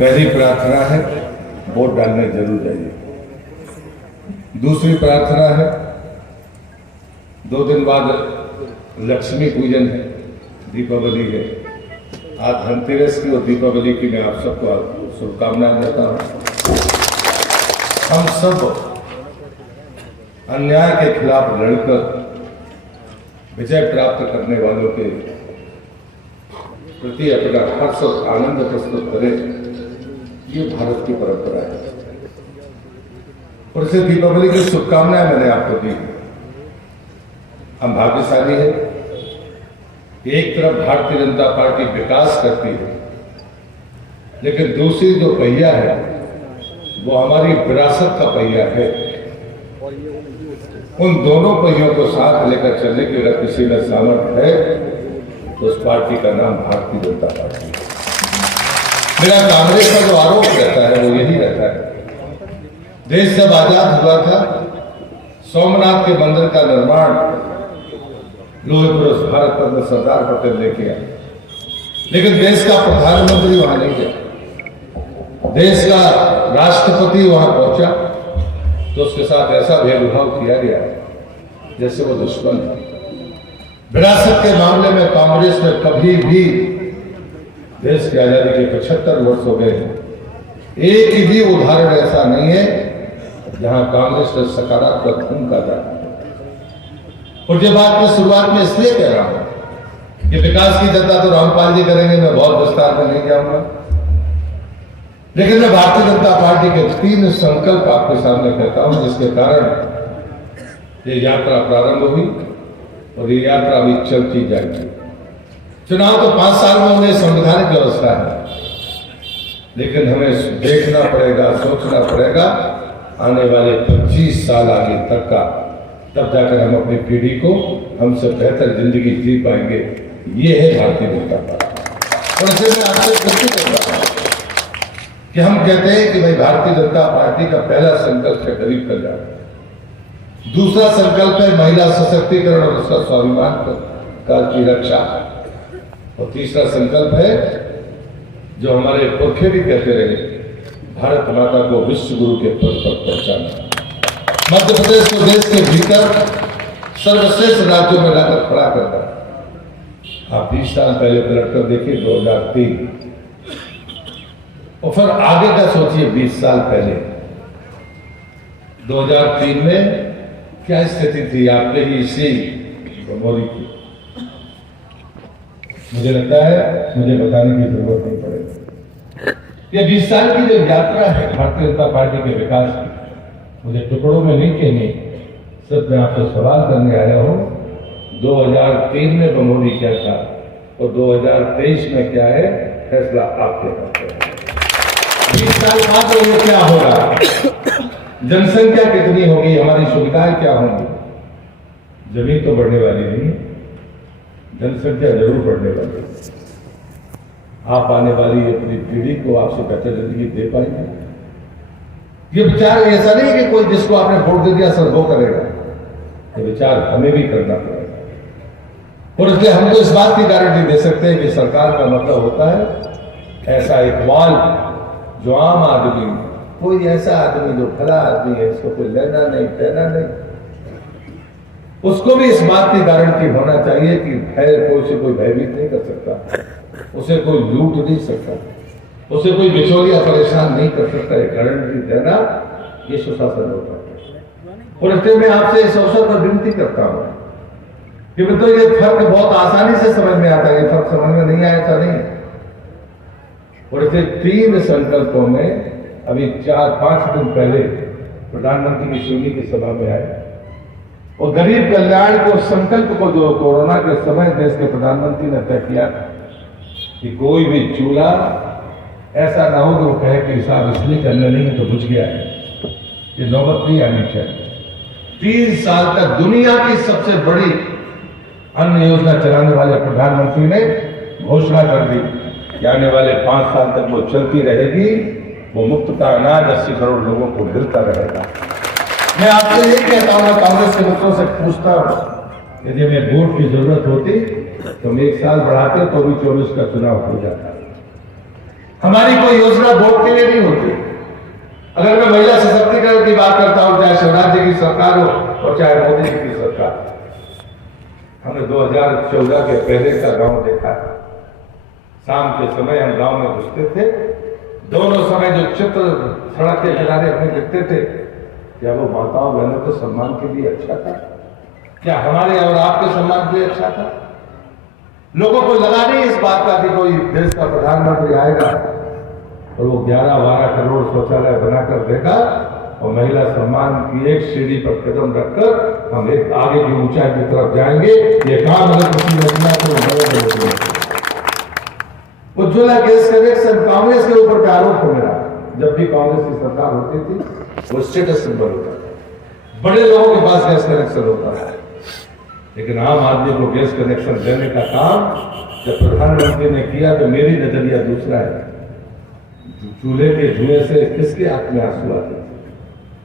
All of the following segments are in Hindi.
पहली प्रार्थना है वोट डालने जरूर जाइए। दूसरी प्रार्थना है 2 दिन बाद लक्ष्मी पूजन है, दीपावली है। आज धनतेरस की और दीपावली की मैं आप सबको शुभकामनाएं देता हूँ। हम सब अन्याय के खिलाफ लड़कर विजय प्राप्त करने वालों के प्रति अपना हर्ष और आनंद प्रस्तुत करें, ये भारत की परंपरा है। और इसे दीपावली की शुभकामनाएं मैंने आपको दी। हम भाग्यशाली हैं, एक तरफ भारतीय जनता पार्टी विकास करती है, लेकिन दूसरी जो पहिया है वो हमारी विरासत का पहिया है। उन दोनों पहियों को साथ लेकर चलने की अगर किसी में सामर्थ्य है तो उस पार्टी का नाम भारतीय जनता पार्टी है। मेरा कांग्रेस का जो आरोप रहता है वो यही रहता है, देश जब आजाद हुआ था सोमनाथ के मंदिर का निर्माण लोहे पुरुष भारत रत्न सरदार पटेल ने किया, लेकिन देश का प्रधानमंत्री वहां नहीं गया, देश का राष्ट्रपति वहां पहुंचा तो उसके साथ ऐसा भेदभाव किया गया जैसे वो दुश्मन है। विरासत के मामले में कांग्रेस ने कभी भी, देश की आजादी के 75 वर्ष हो गए हैं, एक भी उदाहरण ऐसा नहीं है जहां कांग्रेस ने सकारात्मक भूमिका अदा की। और ये बात मैं शुरुआत में इसलिए कह रहा हूं कि विकास की जनता तो रामपाल जी करेंगे, मैं बहुत विस्तार में नहीं जाऊंगा, लेकिन मैं भारतीय जनता पार्टी के 3 संकल्प आपके सामने कहता हूं जिसके कारण ये यात्रा प्रारंभ हुई और ये यात्रा अभी चलती जाएगी। चुनाव तो 5 साल में होने संवैधानिक व्यवस्था है, लेकिन हमें देखना पड़ेगा, सोचना पड़ेगा आने वाले 25 साल आगे तक का, तब जाकर हम अपनी पीढ़ी को हमसे बेहतर जिंदगी जी पाएंगे। ये है भारतीय जनता पार्टी। और इसे मैं आपसे विनती करता हूं कि हम कहते हैं कि भाई भारतीय जनता पार्टी का पहला संकल्प है गरीब कल्याण, दूसरा संकल्प है महिला सशक्तिकरण और उसका स्वाभिमान की रक्षा, और तीसरा संकल्प है जो हमारे पुरखे भी कहते रहे, भारत माता को विश्व गुरु के पद पर पहुंचाना, मध्य प्रदेश को देश के भीतर सर्वश्रेष्ठ राज्यों में लाकर खड़ा करना। आप 20 साल पहले पलट कर देखिए 2003, और फिर आगे का सोचिए 20 साल पहले 2003 में क्या स्थिति थी आपके ही इसी बमोरी की। मुझे लगता है मुझे बताने की जरूरत नहीं पड़ेगी। ये 20 साल की जो यात्रा है भारतीय जनता पार्टी के विकास की, मुझे टुकड़ों में नहीं कहनी, सिर्फ मैं आपसे सवाल करने आया हूं 2003 में बमोरी क्या था और 2023 में क्या है, फैसला आपके पास है। 20 साल बाद में क्या होगा, जनसंख्या कितनी होगी, हमारी सुविधाएं क्या होंगी। जमीन तो बढ़ने वाली नहीं, जनसंख्या जरूर बढ़ने वाली है। आप आने वाली अपनी पीढ़ी को आपसे बेहतर जिंदगी दे पाएंगे। ये विचार ऐसा नहीं कि कोई जिसको आपने वोट दे दिया सर वो करेगा, ये विचार हमें भी करना पड़ेगा। और इसलिए हम तो इस बात की गारंटी दे सकते हैं कि सरकार का मतलब होता है ऐसा इकबाल जो आम आदमी, कोई ऐसा आदमी जो भला आदमी है, इसको कोई लेना नहीं देना नहीं, उसको भी इस बात की गारंटी होना चाहिए कि भय कोई से कोई भयभीत नहीं कर सकता, उसे कोई लूट नहीं सकता, उसे कोई बिचौलिया परेशान नहीं कर सकता। ये गारंटी देना ये सुशासन होता है। और इसलिए मैं आपसे इस अवसर पर विनती करता हूं कि मित्रों ये फर्क बहुत आसानी से समझ में आता है, ये फर्क समझ में नहीं आया ऐसा नहीं। और इसे 3 संकल्पों में अभी 4-5 दिन पहले प्रधानमंत्री की सुननी की सभा में आए और गरीब कल्याण को संकल्प को जो कोरोना के समय देश के प्रधानमंत्री ने तय किया कि कोई भी चूल्हा ऐसा ना हो कि वो कहे कि साहब इसलिए करना नहीं है तो बुझ गया है, ये नौबत नहीं आनी चाहिए। 3 साल तक दुनिया की सबसे बड़ी अन्न योजना चलाने वाले प्रधानमंत्री ने घोषणा कर दी कि आने वाले 5 साल तक वो चलती रहेगी, वो मुफ्त का अनाज 80 करोड़ लोगों को मिलता रहेगा। मैं आपसे ये कहता हूँ, कांग्रेस के मित्रों से पूछता हूँ, यदि हमें वोट की जरूरत होती तो हम 1 साल बढ़ाते तो भी 24 का चुनाव हो जाता। हमारी कोई योजना वोट के लिए नहीं होती। अगर मैं महिला सशक्तिकरण की बात करता हूं, चाहे शिवराज जी की सरकार हो और चाहे मोदी जी की सरकार, हमने 2014 के पहले का गांव देखा है। शाम के समय हम गांव में घुसते थे, दोनों समय जो चित्र सड़क के किनारे हमें दिखते थे, क्या वो माताओं बहनों के सम्मान के लिए अच्छा था? क्या हमारे और आपके सम्मान के लिए अच्छा था? लोगों को लगा नहीं इस बात का कि कोई देश का प्रधानमंत्री आएगा और वो 11-12 करोड़ शौचालय बनाकर देगा और महिला सम्मान की एक सीढ़ी पर कदम रखकर हम एक आगे की ऊंचाई की तरफ जाएंगे। ये काम अगर किसी योजना को उज्ज्वला गैस कनेक्शन कांग्रेस के ऊपर का आरोप है मेरा। जब भी कांग्रेस की सरकार होती थी वो स्टेटस सिंबल होता था, बड़े लोगों के पास गैस कनेक्शन होता है, लेकिन आम आदमी को गैस कनेक्शन देने का काम जब प्रधानमंत्री ने किया तो मेरी नजरिया दूसरा है। चूल्हे के धुएं से किसके आंख में आंसू आते थे?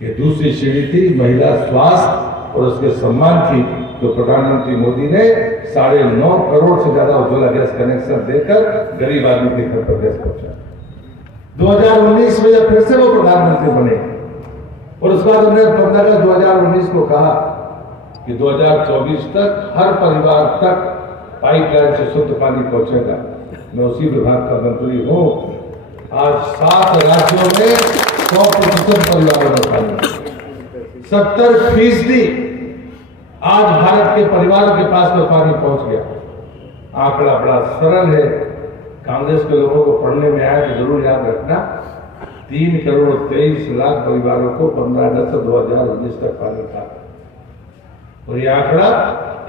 ये दूसरी सीढ़ी थी महिला स्वास्थ्य और उसके सम्मान की, तो प्रधानमंत्री मोदी ने 9.5 करोड़ से ज्यादा उज्ज्वला गैस कनेक्शन देकर गरीब आदमी के घर पर गैस पहुंचा। 2019 में जब फिर से वो प्रधानमंत्री बने और उसके बाद हमने 15 2019 को कहा कि 2024 तक हर परिवार तक पाइपलाइन से शुद्ध पानी पहुंचेगा। मैं उसी विभाग का मंत्री हूं। आज 7 राज्यों में 100% परिवारों में पानी, 70% आज भारत के परिवारों के पास में पानी पहुंच गया। आंकड़ा बड़ा सरल है, कांग्रेस के लोगों को पढ़ने में आया तो जरूर याद रखना। 3 करोड़ 23 लाख परिवारों को 15 अगस्त 2019 तक पानी था और ये आंकड़ा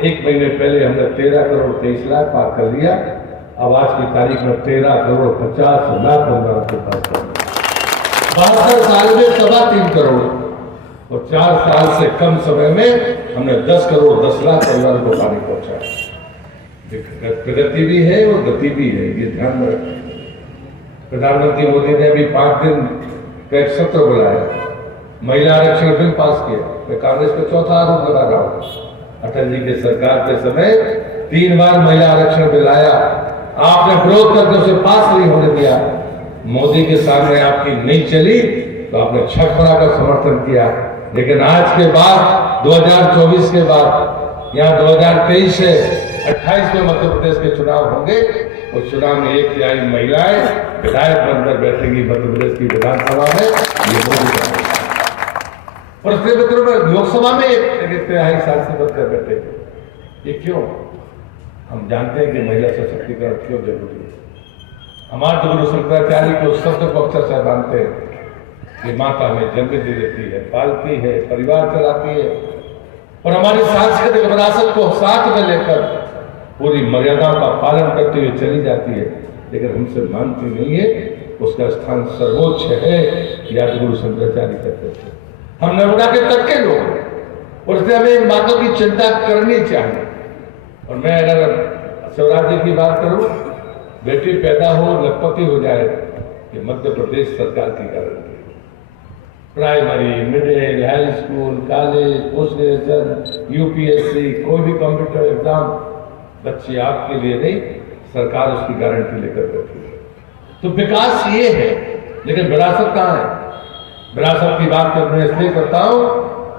1 महीने पहले हमने 13 करोड़ 23 लाख पार कर लिया। अब आज की तारीख में 13 करोड़ 50 लाख परिवारों के पास पानी। 72 साल में 3.25 करोड़ और 4 साल से कम समय में हमने 10 करोड़ 10 लाख परिवारों को पानी पहुंचाया। प्रगति भी है और गति भी है, ये ध्यान में रखें। प्रधानमंत्री मोदी ने अभी 5 दिन का एक सत्र बुलाया, महिला आरक्षण बिल पास किया। मैं कांग्रेस पे चौथा आरोप लगा रहा हूं। अटल जी की सरकार के समय 3 बार महिला आरक्षण बिल आया, आपने विरोध करके उसे पास नहीं होने दिया। मोदी के सामने आपकी नहीं चली तो आपने छठ बनाकर समर्थन किया। लेकिन आज के बाद 2024 के बाद यहाँ 2023 से 28 में मध्य प्रदेश के चुनाव होंगे। उस चुनाव में 1/3 महिलाएं विधायक बनकर बैठेंगी मध्य प्रदेश की विधानसभा में। ये मोदी का और उसके मित्रों में लोकसभा में 1/3 सांसद बनकर बैठेंगे। ये क्यों? हम जानते हैं कि महिला सशक्तिकरण क्यों जरूरी है। हमारे गुरु शंकराचार्य के उस शब्द को अक्सर से मानते हैं कि माता हमें जन्म दे देती है, पालती है, परिवार चलाती है और हमारी सांस्कृतिक विरासत को साथ में लेकर पूरी मर्यादाओं का पालन करते हुए चली जाती है, लेकिन हमसे मानती नहीं है। उसका स्थान सर्वोच्च है, याद गुरु शंकराचार्य कहते थे। हम नर्मदा के तट के लोग हैं और इसलिए हमें इन बातों की चिंता करनी चाहिए। और मैं अगर शिवराज जी की बात करूं, बेटी पैदा हो लखपति हो जाए, ये मध्य प्रदेश सरकार की guarantee. Primary, middle, high school, college, post graduation, UPSC, कोई भी कंप्यूटर एग्जाम, बच्चे आपके लिए नहीं, सरकार उसकी गारंटी लेकर बैठी है। तो विकास ये है, लेकिन विरासत कहाँ है? विरासत की बात मैं इसलिए करता हूं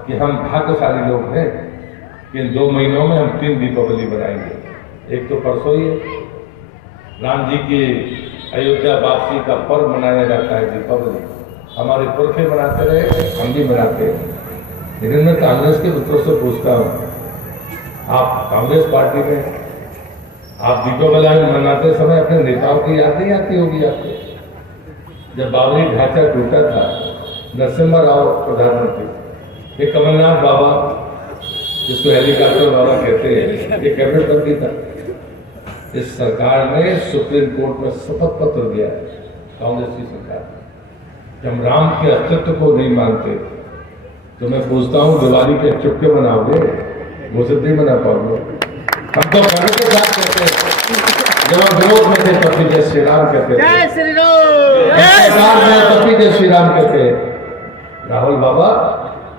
कि हम भाग्यशाली लोग हैं कि इन 2 महीनों में हम 3 दीपावली बनाएंगे। एक तो परसों ही है, राम जी की अयोध्या वापसी का पर्व मनाया जाता है दीपावली। हमारे पुरखे मनाते रहे, हम भी मनाते हैं। लेकिन मैं कांग्रेस के मित्रों से पूछता हूँ, आप कांग्रेस पार्टी में आप दीपावली मनाते समय अपने नेताओं की याद नहीं आती होगी आपको? जब बाबरी ढांचा टूटा था, नरसिम्हा राव प्रधानमंत्री, ये कमलनाथ बाबा जिसको हेलीकॉप्टर बाबा कहते हैं, ये कैबिनेट मंत्री था। इस सरकार ने सुप्रीम कोर्ट में शपथ पत्र दिया है, कांग्रेस की सरकार। जब राम के अस्तित्व को नहीं मानते तो मैं पूछता हूं, दिवाली के चुपके मनाओगे? मुझे नहीं मना पाओगे। हम तो प्रगति के साथ कहते हैं, जब हम विरोध में थे तब भी जय श्री राम कहते थे, जय श्री राम तब भी जय श्री राम कहते। राहुल बाबा,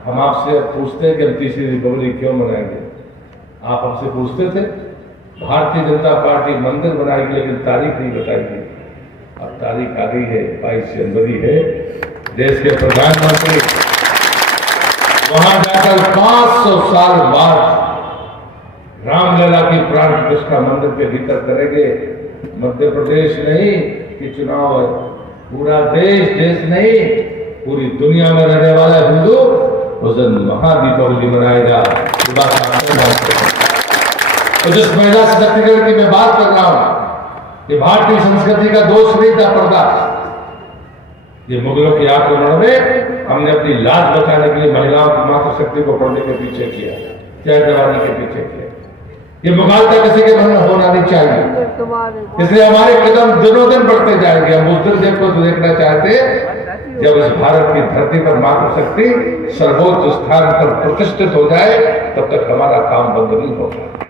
हम आपसे पूछते हैं कि हम तीसरी दीपावली क्यों मनाएंगे? आप हमसे पूछते थे, भारतीय जनता पार्टी मंदिर बनाएगी लेकिन तारीख नहीं बताएगी। अब तारीख आ गई है, 22 जनवरी है। देश के प्रधानमंत्री वहां जाकर 500 साल बाद रामलला की प्राण प्रतिष्ठा मंदिर के भीतर करेंगे। मध्य प्रदेश नहीं कि चुनाव है, पूरा देश नहीं, पूरी दुनिया में रहने वाला हिंदू उस दिन महादीपावली मनाएगा। तो जिस महिला सशक्तिकरण की मैं बात कर रहा हूं, ये भारतीय संस्कृति का दोष नहीं था, पर्दा। ये मुगलों के आक्रमण में हमने अपनी लाज बचाने के लिए महिलाओं की मातृशक्ति को पर्दे के पीछे किया, चैन दबाने के पीछे किया। ये मुगालता किसी के मन में होना नहीं चाहिए। इसलिए हमारे कदम दिनों दिन बढ़ते जाएंगे। हम उस दिन को देखना चाहते जब इस भारत की धरती पर मातृशक्ति सर्वोच्च स्थान पर प्रतिष्ठित हो जाए, तब तक हमारा काम बंद नहीं होगा।